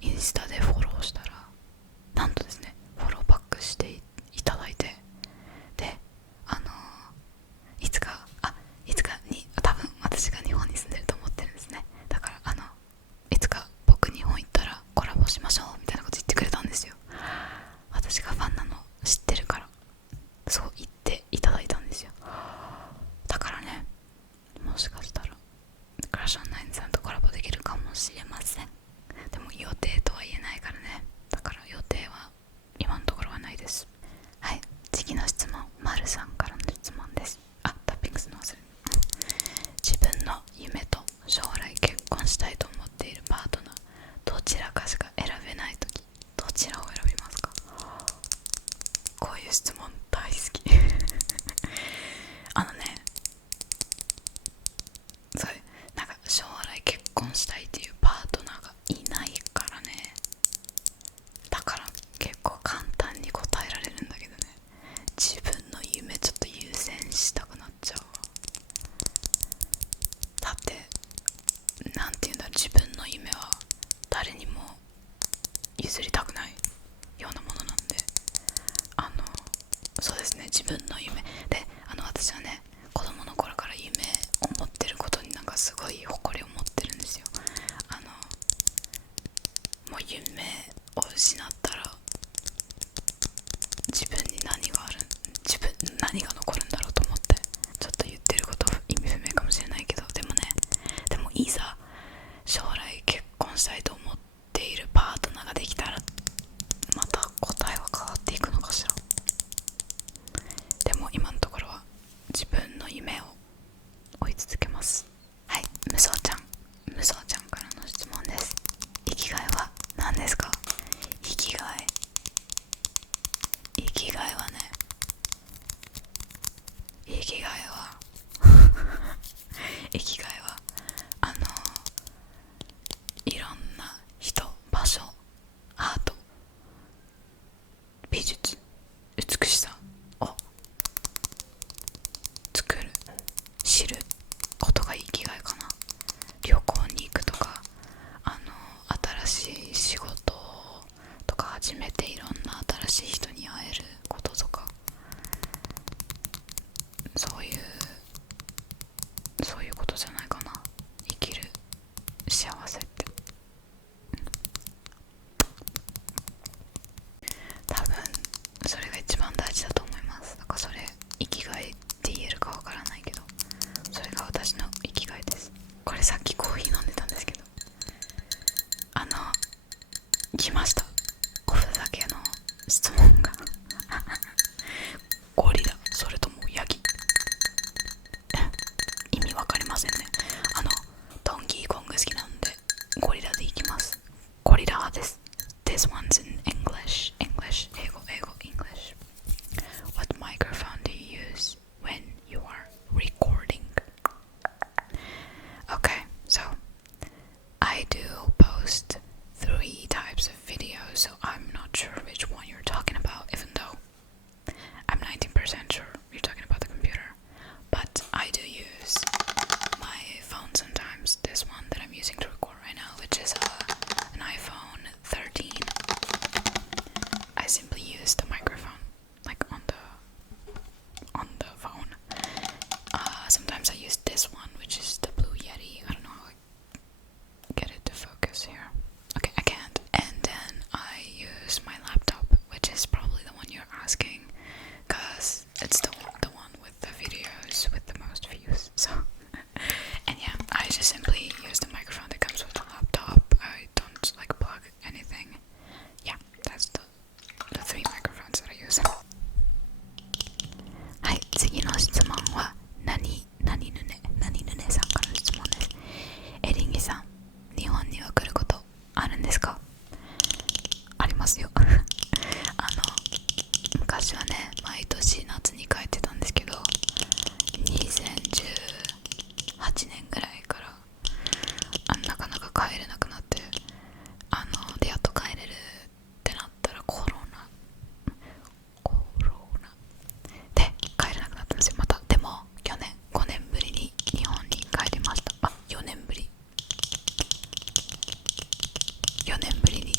インスタでフォローしたら、なんとですね、フォローバックしていただいて、で、いつかに多分私が日本に住んでると思ってるんですね。だからいつか僕日本行ったらコラボしましょうみたいなこと言ってくれたんですよ。私がファンなの知ってるから、そう言っていただいたんですよ。だからね、もしかしたらクラッシュオンナインさんとコラボできるかもしれません。でも予定とは言えないからね。だから予定は今のところはないです。はい、次の質問、まるさんからの質問です。タッピングするの忘れる。自分の夢と将来結婚したいと思っているパートナー、どちらかしか選べないとき、どちらを選びますか？こういう質問大好きそれなんか将来結婚したいっていうパートナーがいないからね。だから結構簡単に答えられるんだけどね、自分の夢ちょっと優先したくなっちゃうわ。だってなんていうんだ、自分の夢は誰にも譲りたくないようなものなんで、そうですね、自分の夢で、私はね、子供の頃から夢を持ってることになんかすごい誇りを持ってるんですよ。もう夢を失ったら自分に何が残るんだろうと思って、ちょっと言ってること意味不明かもしれないけど、でもいざ将来結婚したいと思っているパートナーができたら、また答えは変わっていくのかしら。でも今のところは自分の夢を追い続けます。はい、無双ちゃんからの質問です。生きがいは何ですか？生きがいはね、生きがいは生きがいはいろんな人、場所、アート、美術、美しさを作る、知ることが生きがいかな。旅行に行くとか、新しい仕事とか始めていろんな新しい人に会えることとか、そういうことじゃないかな、生きる幸せって。多分それが一番大事だと思います。だからそれ生きがいって言えるかわからないけど、それが私の生きがいです。これさっきコーヒー飲んでたんですけど、来ました、おふざけの質問がゴリラそれともヤギ意味わかりませんね。ドンキーコング好きなんでゴリラでいきます。ゴリラ派です。 This one's in English. 英語 English. What microphone do you use when you are recording? Okay, so I do post 3 types of videos, so I'm not sure which one you're talking about, even though I'm 90% sure you're talking about the computer. But I do use my phone sometimes, this one that I'm using to record right now, which is an iPhone 13. I simply use the microphone like on the phone. Sometimes I use this one, which is the Blue Yeti. I don't know how I get it to focus here. Okay, I can't. And then I use my laptop, which is probably the one you're asking, because it's the one with the videos with the most views. So, and yeah, I just simply use the microphone that comes with the laptop. I don't like plug anything. Yeah, that's the 3 microphones that I use. はい、次の質問は何ぬねさんからの質問です。エリンギさん、日本には来ることあるんですか？ありますよ昔はね、毎年夏に帰ってたんですけど、2018年ぐらいからなかなか帰れなくなって、でやっと帰れるってなったらコロナで帰れなくなったんですよ、また。でも去年5年ぶりに日本に帰りました。4年ぶりに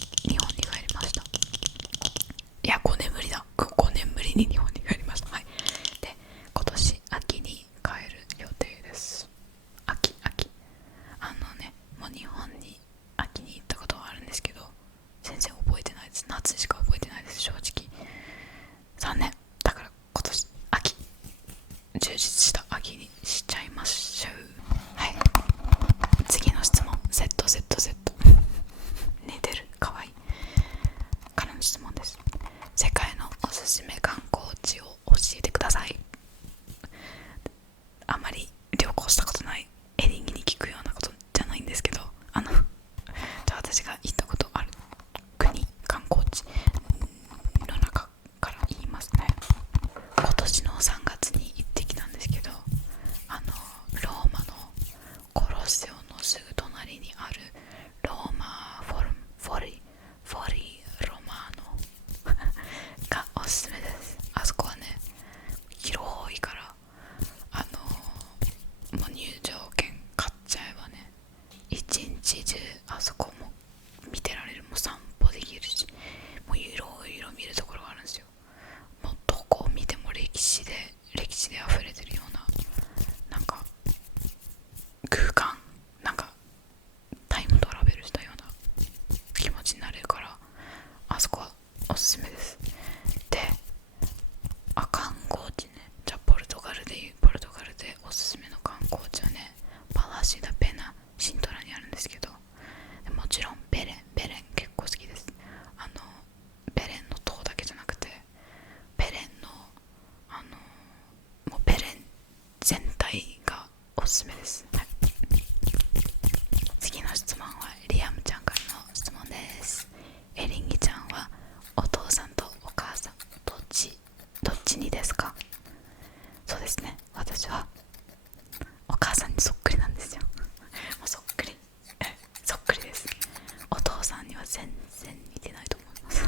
全然似てないと思います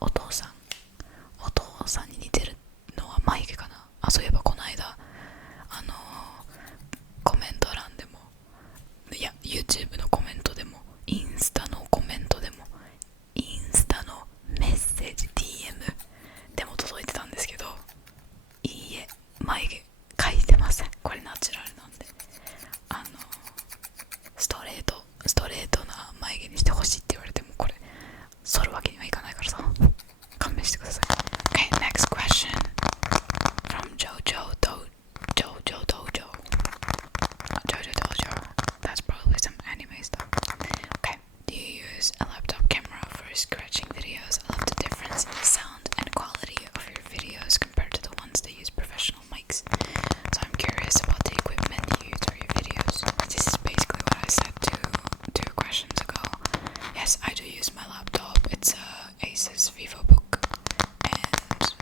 お父さんに似てるのは眉毛かな。あ、そういえばこの間コメント欄でも、いや YouTube のコメントでもインスタのコメントでもインスタのメッセージ DM でも届いてたんですけど、いいえ、眉毛描いてません。これナチュラルなんで、ストレートな眉毛にしてほしいって言われてもこれ剃るわけにはいかないからさ、勘弁してください。 Okay, next question from Jojo Dojo. That's probably some anime stuff. Okay, do you use a laptop camera for scratching videos? I love the difference in the sound and quality of your videos compared to the ones that use professional mics. So I'm curious about the equipment you use for your videos. This is basically what I said two questions ago. Yes, I do use my laptop. It's a Asus VivoBook, and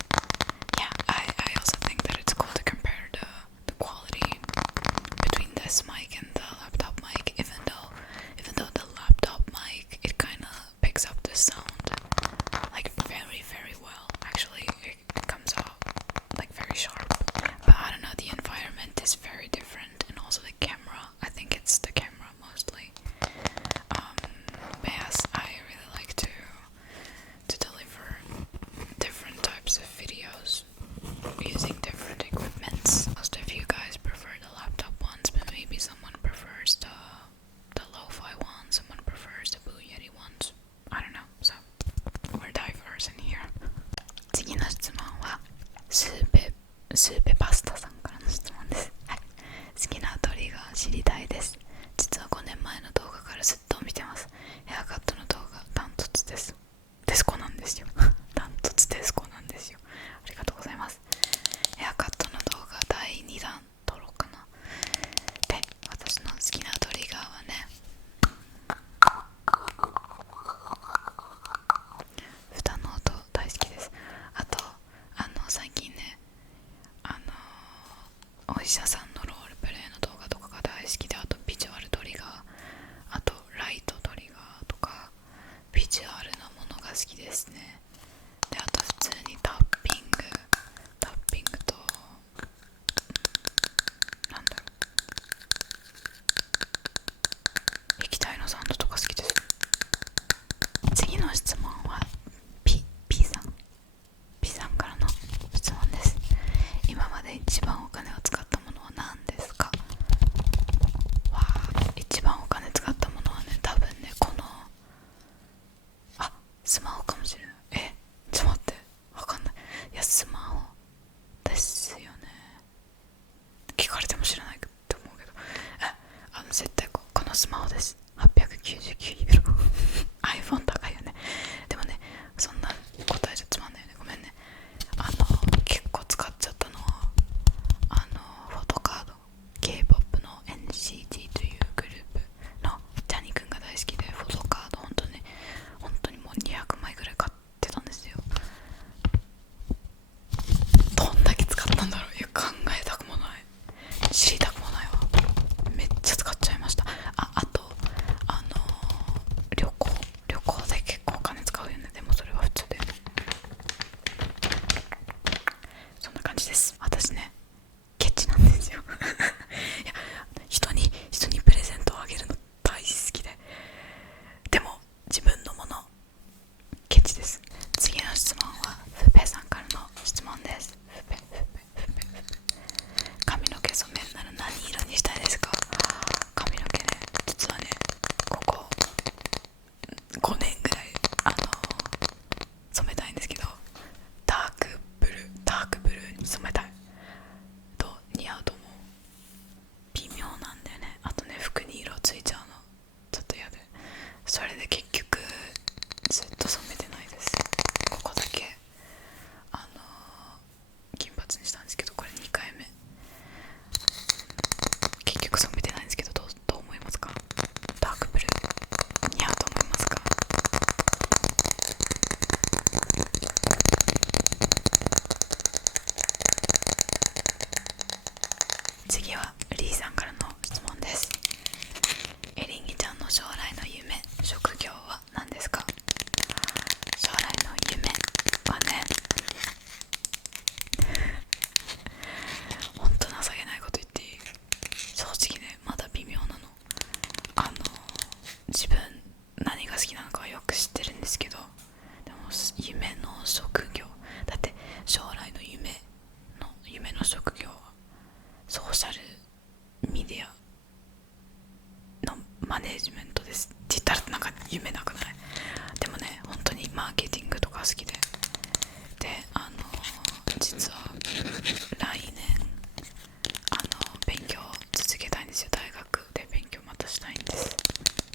yeah, I also think that it's cool to compare the quality between this mic and the laptop mic, even though the laptop mic, it kind of picks up the sound like very, very well. Actually, it comes out like very sharp, but I don't know, the environment is very different, and also the camera, I think it's the camera mostly. But yes, I really like to deliver different types of videos using different equipments. Most of you guys prefer the laptop ones, but maybe someone prefers the lo-fi ones, someone prefers the Blue Yeti ones. I don't know, so we're diverse in here. 次の質問はスーペパスタさんからの質問です。はい、好きな鳥が知りたいです。実は5年前の動画からずっと見てます。ヘアカットの動画ダントツです。デスコなんですよダントツデスコなんですよ。ありがとうございます。ヘアカットの動画第2弾撮ろうかな。で、私の好きなトリガーはね、蓋の音大好きです。あと最近ね、お医者さんのロールプレイの動画とかが大好きで、あとビジュアルトリガー、あとライトトリガーとかビジュアルなものが好きですね。で、あと普通にタッピングと、なんだろう、液体のサウンドとか好きです。次の質問はPさんからの質問です。今まで一番お金を使ったものは何ですか？わあ、一番お金使ったものはね、多分ね、スマホかもしれない。ちょっと待って、わかんない。いや、スマホですよね。聞かれても知らないって思うけど、絶対このスマホです。899ユーロiPhone 高いよね。でもね、そんな答えじゃつまんないよね、ごめんね。結構使っちゃったのはフォトカード、 K-POP の NCT というグループのジャニーくんが大好きで、フォトカード本当にもう200枚ぐらい買ってたんですよ。どんだけ使ったんだろう。いや、考えたくもない、知りたくもないわ。めっちゃ使っちゃいました。あと旅行で結構お金使うよね。でもそれは普通で、そんな感じです。私ね、ケチなんですよいや、人にプレゼントをあげるの大好きで、でも自分のものケチです。次の質問はフペさんからの質問です。フペ髪の毛染めるなら何色にしたいですか？髪の毛ね、実はね、ここ5年ぐらい染めたいんですけど、ダークブルーに染めたいと似合うと思う。微妙なんだよね。あとね、服に色ついちゃうのちょっと嫌で、それで結局ずっと染めてないです。ここだけ金髪にしたんですけど、これ2回目。結局染めてないんですけど、どう思いますか？ダークブルー似合うと思いますか？次はリーさんからの質問です。エリンギちゃんの将来の夢、職自分何が好きなのかはよく知ってるんですけど、でも夢の職業だって、将来の夢の職業はソーシャルメディアのマネージメントですって言ったらなんか夢なくない？でもね、本当にマーケティングとか好きで、実は来年勉強続けたいんですよ。大学で勉強またしたいんです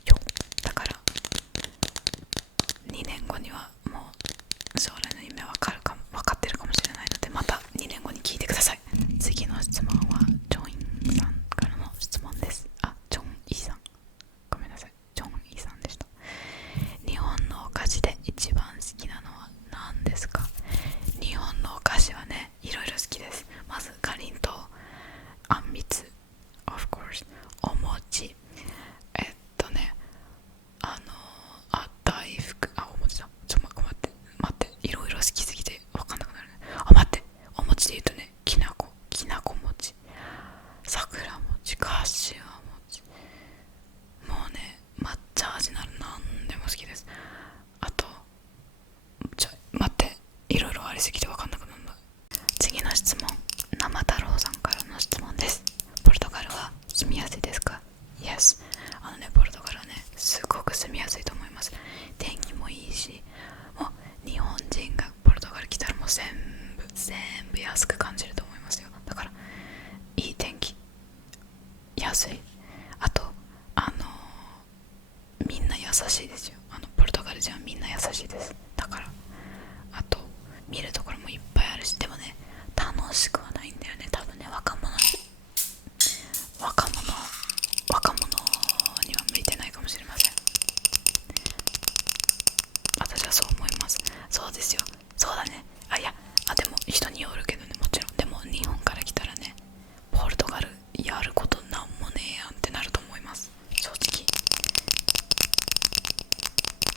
よ。だから2年後にはもう将来の夢分かってるかもしれないので、また2年後に聞いてください。次の質問はジョインさんからの質問です。ジョンイさん、ごめんなさい、ジョンイさんでした。日本のお菓子で一番好きなのは何ですか？日本のお菓子はね、いろいろ好きです。まずかりんとう、あんみつ、of course、お餅、大福、お餅だ。待って、いろいろ好きすぎて分かんなくなるね。待って、お餅で言うとね、きなこ餅、桜餅、カシュア餅、もうね、抹茶味なら何でも好きです。あと、待って、いろいろありすぎて分かんなくなる。次の質問、生太郎さんからの質問です。ポルトガルは住みやすいですか？ Yes。 ポルトガルはね、すごく住みやすいと思います。天気もいいし、もう日本人がポルトガル来たらもう全部安く感じると思いますよ。だからいい天気、安い、あとみんな優しいですよ。ポルトガル人はみんな優しいです。だから、あと見るところもいっぱいあるし、でもね、楽しくはないんだよね。多分ね、若者には向いてないかもしれません。私はそう思います。そうですよ、そうだね。でも人によるけどね、もちろん。でも日本から来たらね、ポルトガルやることなんもねえやんってなると思います、正直。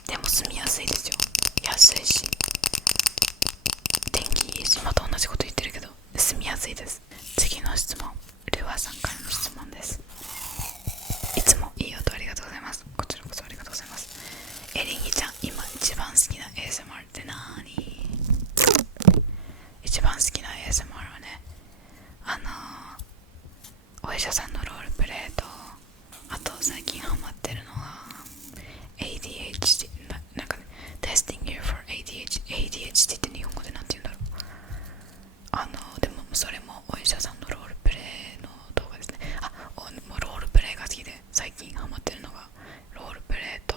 でも住みやすいですよ。安いし、天気いいし、また同じこと言ってるけど住みやすいです。次の質問、ルワさんからの質問です。いつもいい音ありがとうございます。こちらこそありがとうございます。エリンギちゃん、今一番好きな ASMR って何？一番好きな ASMR はね、お医者さんのロールプレイと、あと最近ハマってるのは ADHD、 なんかね、Testing You for ADHD って日本語でなんて言うんだろう。でもそれもお医者さんのロールプレイの動画ですね。もうロールプレイが好きで、最近ハマってるのがロールプレイと、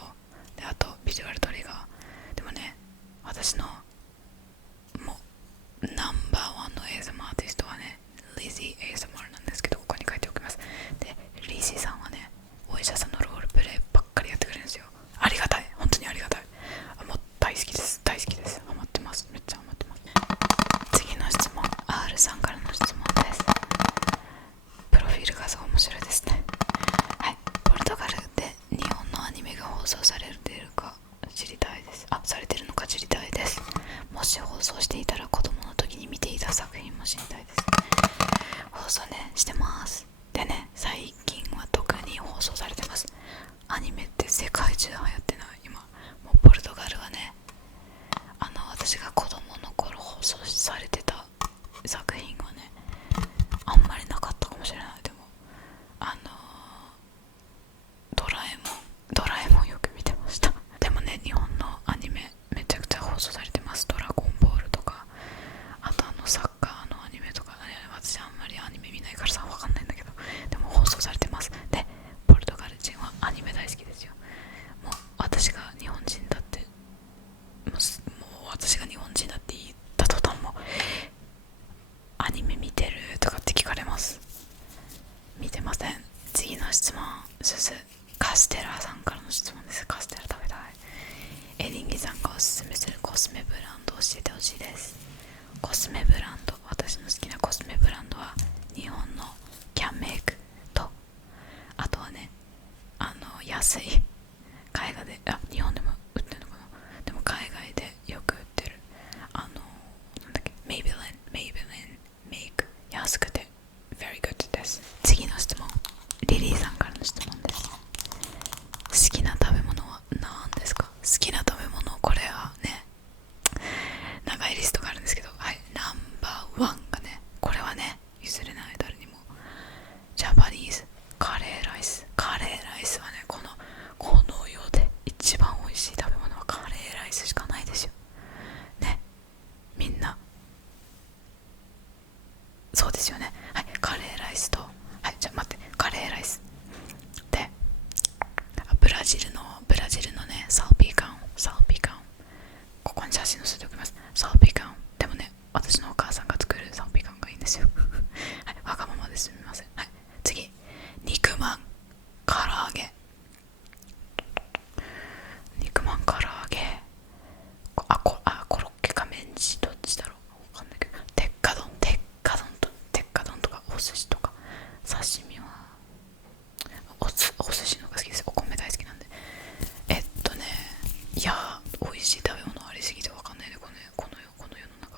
であとビジュアルトリガー。でもね、私のもうナンバーワンの ASMR アーティストはね、リジー ASMR なんですけど、ここに書いておきます。で、リジーさんはね、お医者さんのロールプレイばっかりやってくれるんですよ。ありがたい、本当にありがたい。もう大好きです、大好きです。ハマってます、めっちゃハマってます。次の質問、 R さんからの質問です。プロフィール画像面白いですね。はい、ポルトガルで日本のアニメが放送されているか知りたいです。されてるのか知りたいです。もし放送していたら子供の時に見ていた作品も知りたいです。放送ね、してます。でね、最近は特に放送されてます。アニメって世界中流行ってない？今もうポルトガルはね、私が子供の頃放送されてた作品はね、あんまりなかったかもしれない。でもドラえもんよく見てました。でもね、日本のアニメめちゃくちゃ放送されてます。ドラゴンボールとか、あとサッカーのアニメとかね、私あんまりアニメ見ないからさ、わかんないんだけど、でも放送されてます。で、ポルトガル人はアニメ大好きですよ。もう私が日本人だって、もう私が日本人だって言った途端、もうアニメ見てるとかって聞かれます。見てません。次の質問、カステラさんからの質問です。カステラ食べたい。エリンギさんがおすすめするコスメブランドを教えてほしいです。コスメブランド、私の好きなコスメブランドは日本のキャンメイクと、あとはね、安い海外で、日本でも売ってるのかな、でも海外でよく売ってるなんだっけ、メイベリンメイク、安くて very good です。次の質問、リリーさんからの質問です。好きな食べしい食べ物ありすぎてわかんないね、この世の中。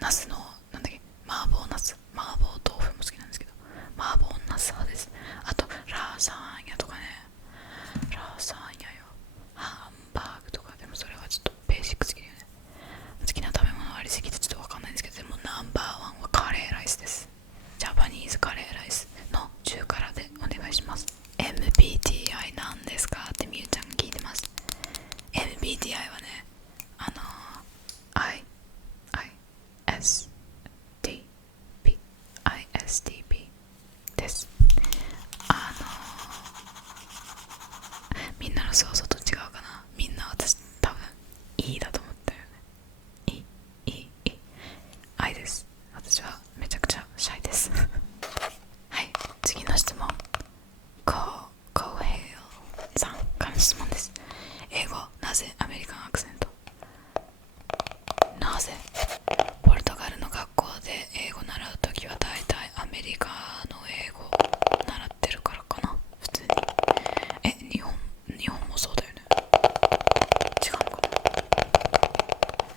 ナスのなんだっけ、麻婆ナス、麻婆豆腐も好きなんですけど、麻婆ナス派です。あとラーサーニャとかね、ラーサーニャよ、ハンバーグとか。でもそれはちょっとベーシックすぎるよね。好きな食べ物ありすぎてちょっとわかんないんですけど、でもナンバーワンはカレーライスです。ジャパニーズカレーライスの中辛でお願いします。 MBTI なんですかってみゆちゃん聞いてます。 MBTI はね、ISTP です。みんなの想像と違うかな。みんな私多分 E だと思ったよね。I です。私はめちゃくちゃシャイですはい、次の質問。コーヘイルさんからの質問です。英語なぜアメリカンアクセント？なぜ？ポルトガルの学校で英語習うときは大体アメリカの英語習ってるからかな、普通に。日本もそうだよね。違うのかな。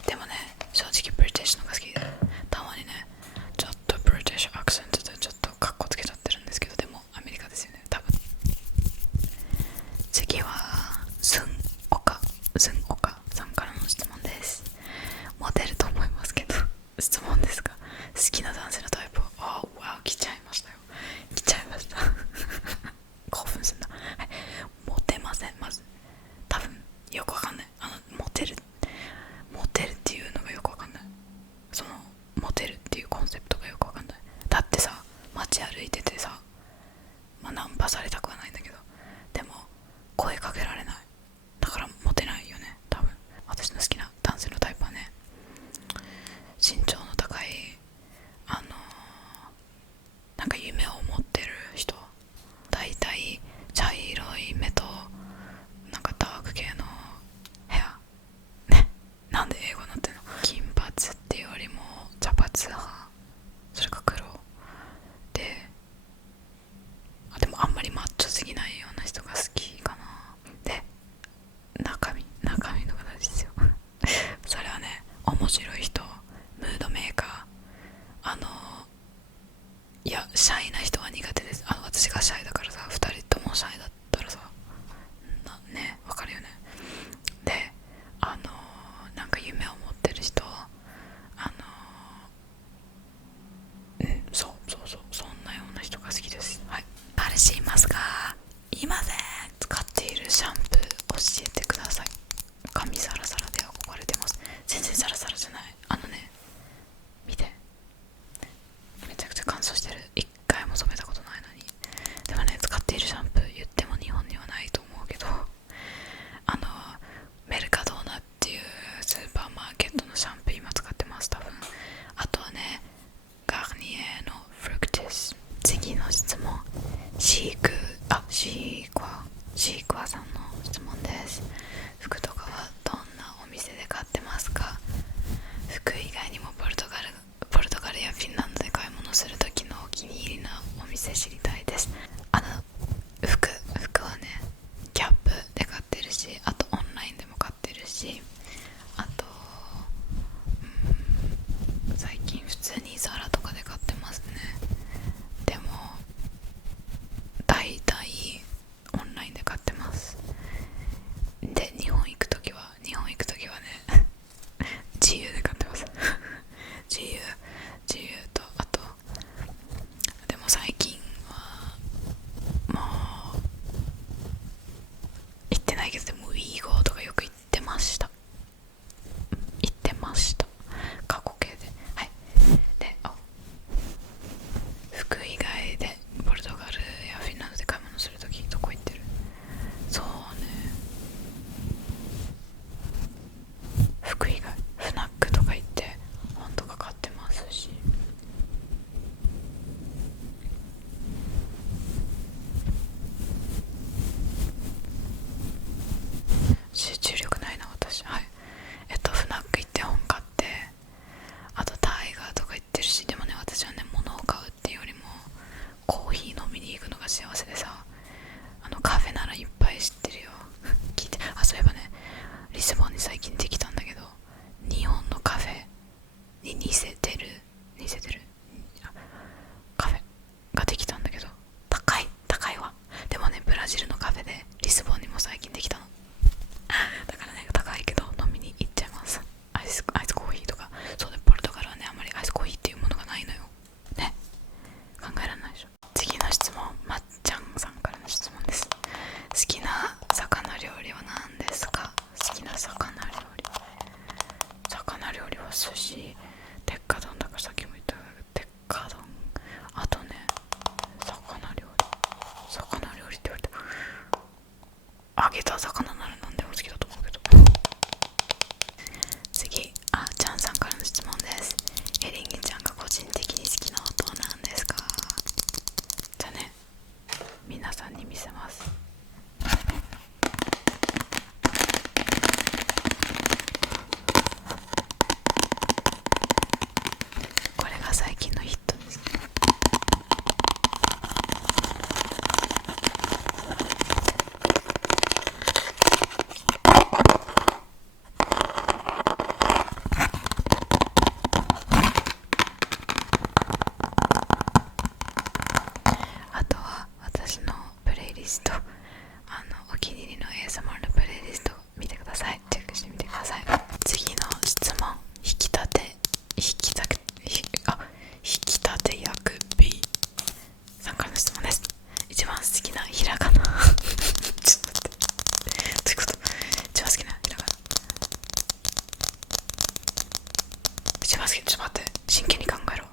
でもね、正直ブリティッシュのが好きで、たまにねちょっとブリティッシュアクセントでちょっとカッコつけちゃってるんですけど、でもアメリカですよね、多分。次はズンオカさんからの質問です。モテると思いますけど質問ですが、好きな男性のタイプは、来ちゃいました興奮すんな。はい、モテません。まず多分よくわかんない。モテるっていうのがよくわかんない。そのモテるっていうコンセプトがよくわかんない。だってさ、街歩いててさ、ナンパされたくはないんだけど、でも声かけられない。だからモテないよね、多分。私の好きな男性のタイプはね、身長の高い、なんか夢を持ってる人、だいたい茶色い目となんかダーク系のヘアね。なんで英語になってんの？金髪っていうよりも茶髪派、それか黒で、でもあんまりマッチョすぎないような人が好きかな。で、中身の形ですよそれはね、面白い人、ムードメーカー、いや、シャイな人は苦手です。私がシャイだからさ、2人ともシャイだったらさ、ね、わかるよね。で、なんか夢を持ってる人、そう、そんなような人が好きです。はい。彼氏いますか？いません。使っているシャンプー教えてください。髪サラサラで憧れてます。全然サラサラじゃない。見て、めちゃくちゃ乾燥してる。一回も染めたことないのに。でもね、使っているシャンプー言っても日本にはないと思うけど、メルカドーナっていうスーパーマーケットのシャンプー今使ってます、多分。あとはね、ガーニエのフルクティス。次の質問。シークワさんの質問です。服とかはどんなお店で買ってますか？服以外にもポルトガルやフィンランドで買い物するときのお気に入りのお店知りたいです。服はね、キャップで買ってるし、あとオンラインでも買ってるし、あと最近普通にザラとかで買ってますね。でも大体オンラインで買ってます。で、日本行くときはね自由で買ってます自由と、あとでも最近はもう行ってないけど、でもウィーゴーとかよく行ってました過去形で。はい。で、服以外でポルトガルやフィンランドで買い物するときどこ行ってる？そうね、服以外フナックとか行って本とか買ってますし、集中力ないな私。た魚なら何でも好きだと思うけど。次、ちゃんさんからの質問です。エリンギちゃんが個人的に好きな音は何ですか？じゃあね、皆さんに見せます。これが最近のヒットです。あとは私のプレイリスト、お気に入りの ASMR のプレイリスト見てください。チェックしてみてください。次の質問、引き立て役 B さんからの質問です。一番好きなひらがなちょっと待って、どういうこと？一番好きなひらがな、一番好き、ちょっと待って、真剣に考えろ。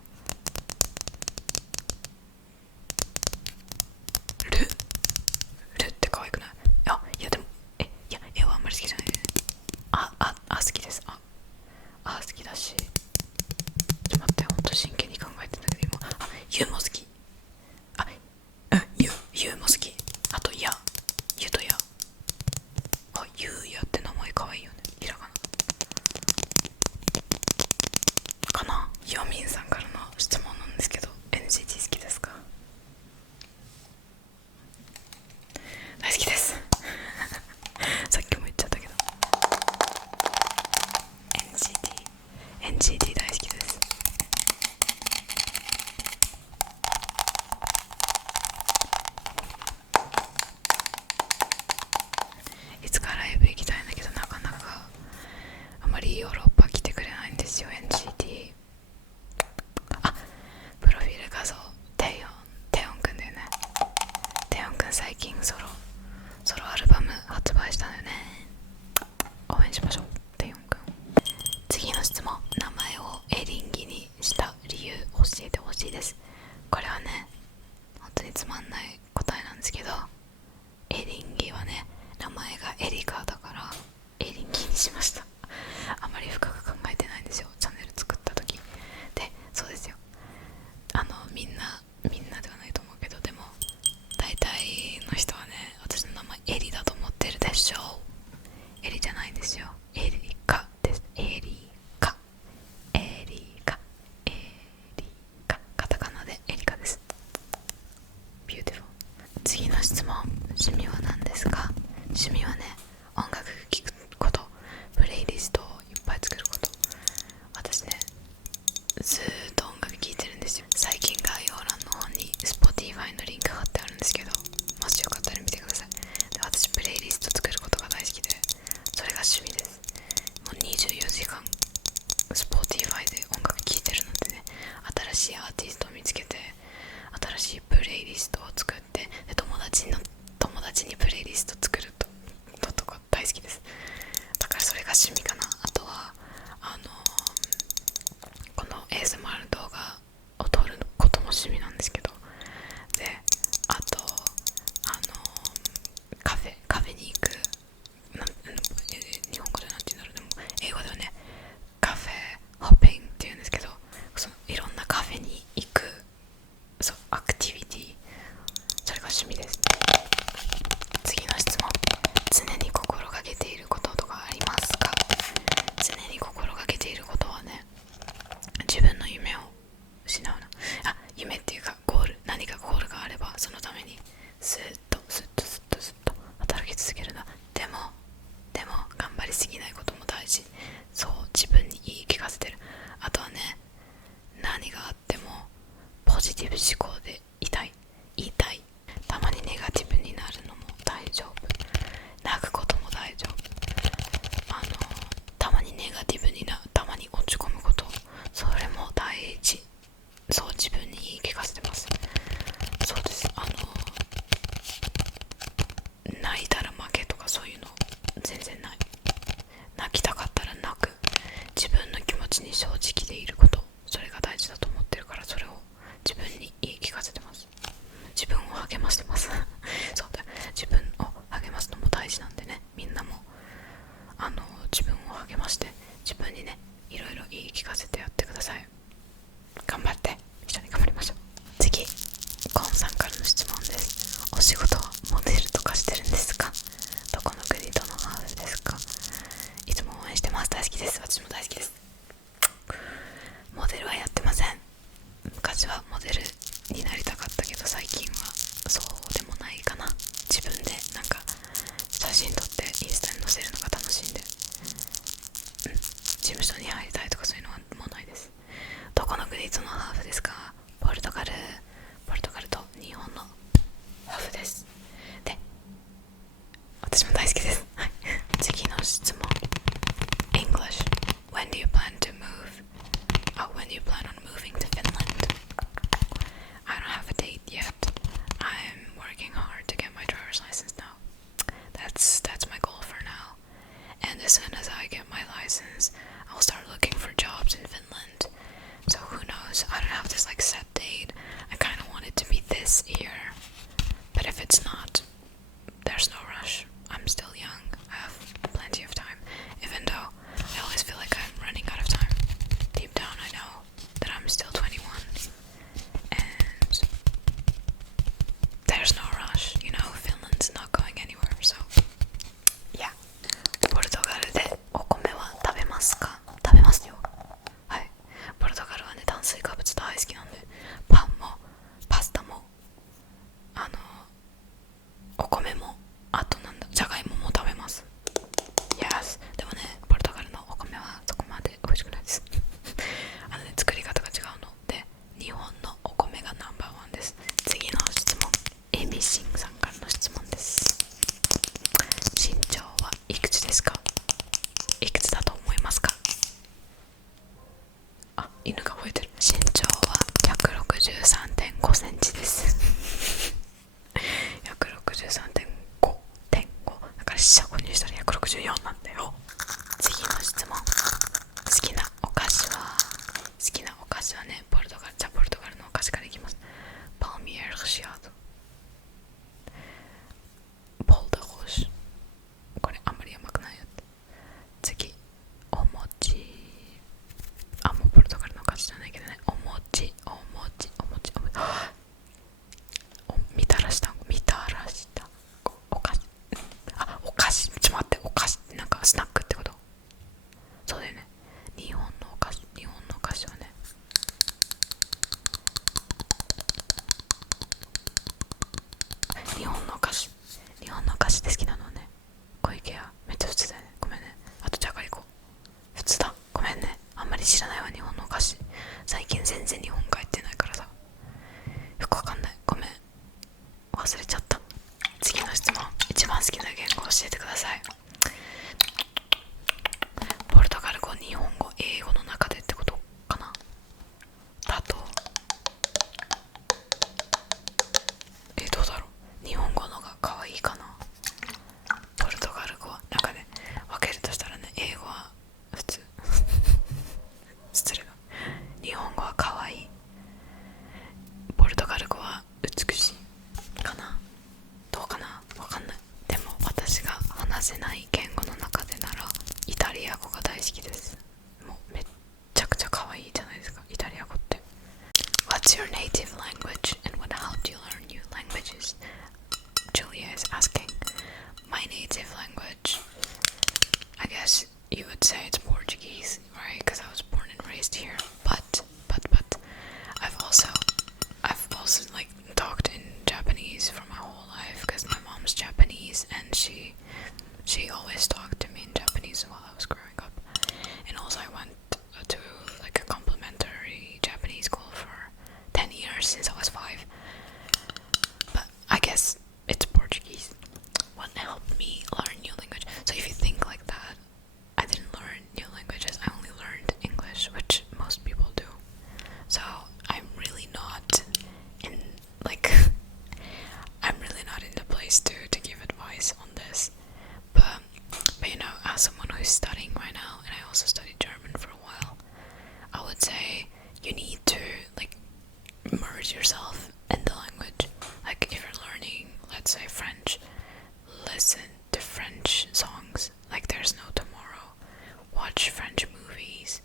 ルって可愛くない？いやでも絵はあんまり好きじゃない。好きです。好きだし、ちょっと待って、ほんと真剣に考えてんだけど今。ユも好き。ユも好き。あとユとユーヤって名前可愛いよね、ひらがなかな。ヨミンさんからの質問なんですけど、 NCT 好きですか？大好きですさっきも言っちゃったけど NCT 大好きです。いつかライブ行きたいんだけど、なかなかあまりヨーロッパ来てくれないんですよ NCT。 プロフィール画像、テヨンくんだよね。テヨンくん最近ソロアルバム発売したのよね。応援しましょう、テヨンくん。次の質問、名前をエリンギにした理由教えてほしいです。これはね、本当につまんない答えなんですけど、エリンギはね、名前がエリカだからエリンギにしました。あまり深く考えてないんですよ、チャンネル作った時で。そうですよ、みんなではないと思うけど、でも大体の人はね、私の名前エリだと思ってるでしょう。エリじゃないんですよ、エリカです。エリカカタカナでエリカです。ビューティフォー。次の質問、趣味は何ですか？趣味はね、音楽聴くこと、プレイリストをいっぱい作ること。私ね、ずーっと音楽聴いてるんですよ。最近概要欄の方に Spotify のリンク貼ってあるんですけど、もしよかったら見てください。で、私プレイリスト作ることが大好きで、それが趣味です。license, I'll start looking for jobs in Finland. So who knows? I don't have this like set date. I kind of want it to be this year, but if it's not, there's no rush. I'm still young. I have plenty of time, even though I always feel like I'm running out of time. Deep down, I know that I'm still 21, and there's no rush. You know, Finland's not going anywhere. So, yeah. ポルトガルでお米は食べますか？食べますよ。はい。ポルトガルはね、炭水化物大好きなんで、パンもパスタもお米も、あとなんだ、じゃがいもも食べます。Yes。でもね、ポルトガルのお米はそこまで美味しくないです。作り方が違うので、日本のお米がナンバーワンです。次の質問、エミシンさんからの質問です。身長はいくつですか？いくつだと思いますか？あ、犬が吠えてる。身長は163.5センチです。163.5.5だから四捨五入したら164なんだよ。次の質問、好きなお菓子はね、ポルトガルのお菓子からいきます。パルミエールシアート、ボルドローシュ、これあんまり甘くないよって。次、お餅、もうポルトガルのお菓子じゃないけどね、お餅みたらし団子、お菓子、お菓子、ちょっと待って、お菓子ってなんかスナックってこと？そうだよね。日本のお菓子はね、日本のお菓子で好きなのはね、小池屋、めっちゃ普通だよね。ごめんね。あとじゃがりこ、普通だ。ごめんね。あんまり知らないわ、日本のお菓子。最近全然日本帰ってないからさ、よくわかんない。ごめん。忘れちゃった。次の質問、一番好きな言語教えてください。ポルトガル語、日本語、英語の中でってことかな。だとどうだろう。日本語のが可愛いかな。ポルトガル語はなんかね、分けるとしたらね、英語は普通失礼だ。日本語は可愛い、ポルトガル語は美しいかな。どうかな、わかんない。でも私が話せない言語の中でならイタリア語が大好きです。もうめっちゃくちゃ可愛いじゃないですか、イタリア語って。 What's your native language and what helped you learn new languages? Julia is asking. My native language, I guess you would say it's Portuguese, right? Because I was born and raised here. But I've also like talked in Japanese for my whole life because my mom's Japanese and she always talked to me in Japanese while I was growing up. And also I went to like a complimentary Japanese school for 10 years since I was 5. But I guess it's Portuguese. What helped me learn new language? So if you think like that, I didn't learn new languages, I only learned English, which most people do. So I'm really not in the place to give advice on this. But you know, as someone who's studying right now, and I also studied German for a while, I would say you need to like immerse yourself in the language. Like if you're learning, let's say French, listen to French songs like there's no tomorrow. Watch French movies.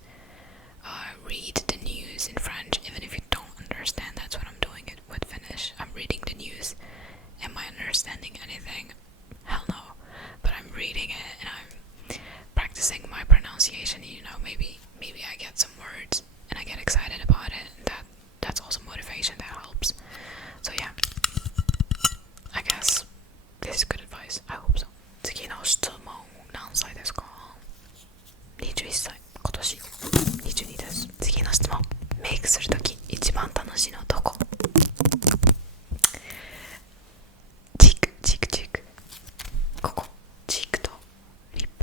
Read the news in French, even if you don't understand. That's what I'm doing it with Finnish. I'm reading the news. Am I understanding anything? Hell no. But I'm reading it and I'm practicing my pronunciation. You know, maybe I get some words and I get excited about it. And that's also motivation that helps. So yeah, I guess this is good advice. I hope so. 次の質問、何歳ですか？21歳。今年22です。次の質問、メイクするとき一番楽しいのどこ？チークここ、チークとリップ。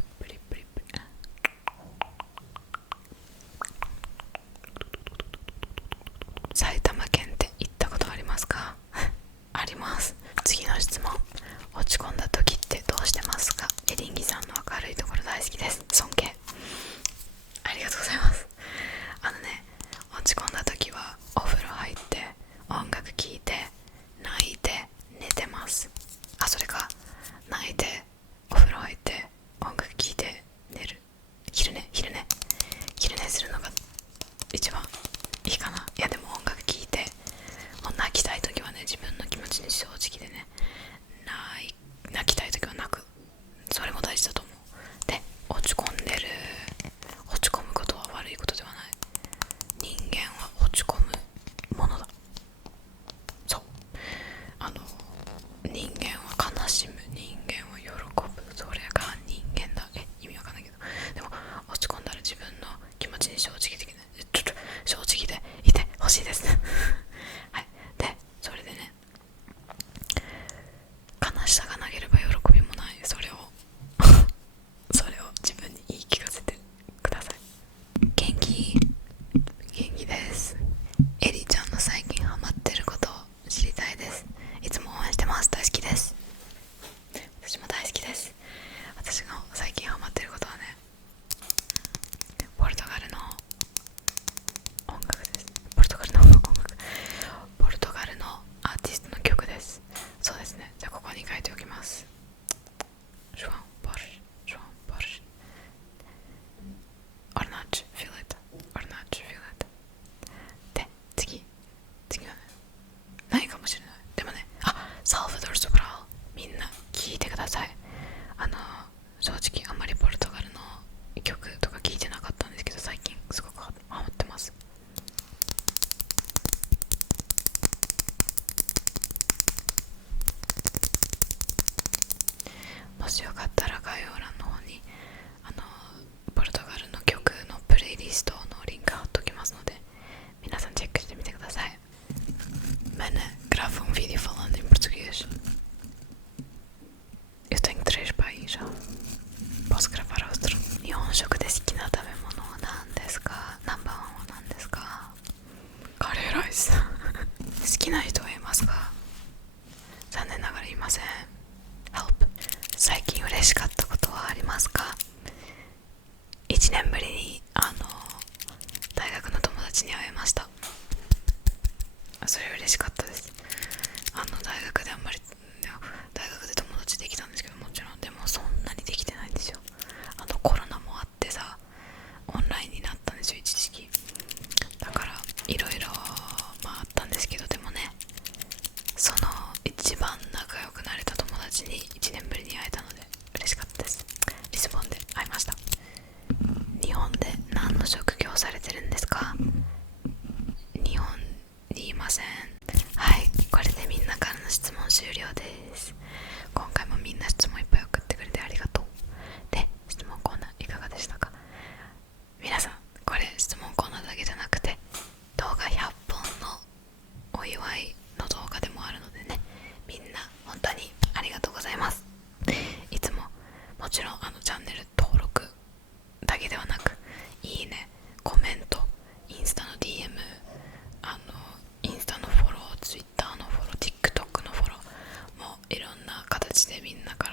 正直あんまりポルトガルの曲とか聴いてなかったんですけど、最近すごくハマってます。もしよかったら概要欄の方にポルトガルの曲のプレイリストのリンク貼っときますので、皆さんチェックしてみてください。Men grava vídeo falando em português. Eu tenho 3 países já. Posso gravar outro? 日本食で好きな食べ物は何ですか？ナンバーワンは何ですか？カレーライス。好きな人はいますか？残念ながらいません。 Help。 最近嬉しかったことはありますか？1年ぶりに大学の友達に会えました。それ嬉しかったです。大学で大学で友達できたんですけど、もちろんでもそんなにできてないんですよ。コロナもあってさ、オンラインになったんですよ一時期。だからいろいろあったんですけど、でもね、その一番仲良くなれた友達に1年ぶりに会えたので嬉しかったです。リスボンで会いました。日本で何の職業をされてるんですか？日本にいません。はい、これでみんなからの質問終了です。今回もみんな質問いっぱい送ってくれてありがとう。で、質問コーナーいかがでしたか？皆さん、これ質問コーナーだけじゃなくて動画100本のお祝いの動画でもあるのでね、みんな本当にありがとうございます。いつももちろんチャンネル登録だけではなく、いいね、コメント、インスタの DM、インスタのフォロー、ツイッターのフォロー、TikTok のフォローもいろんな形でみんなか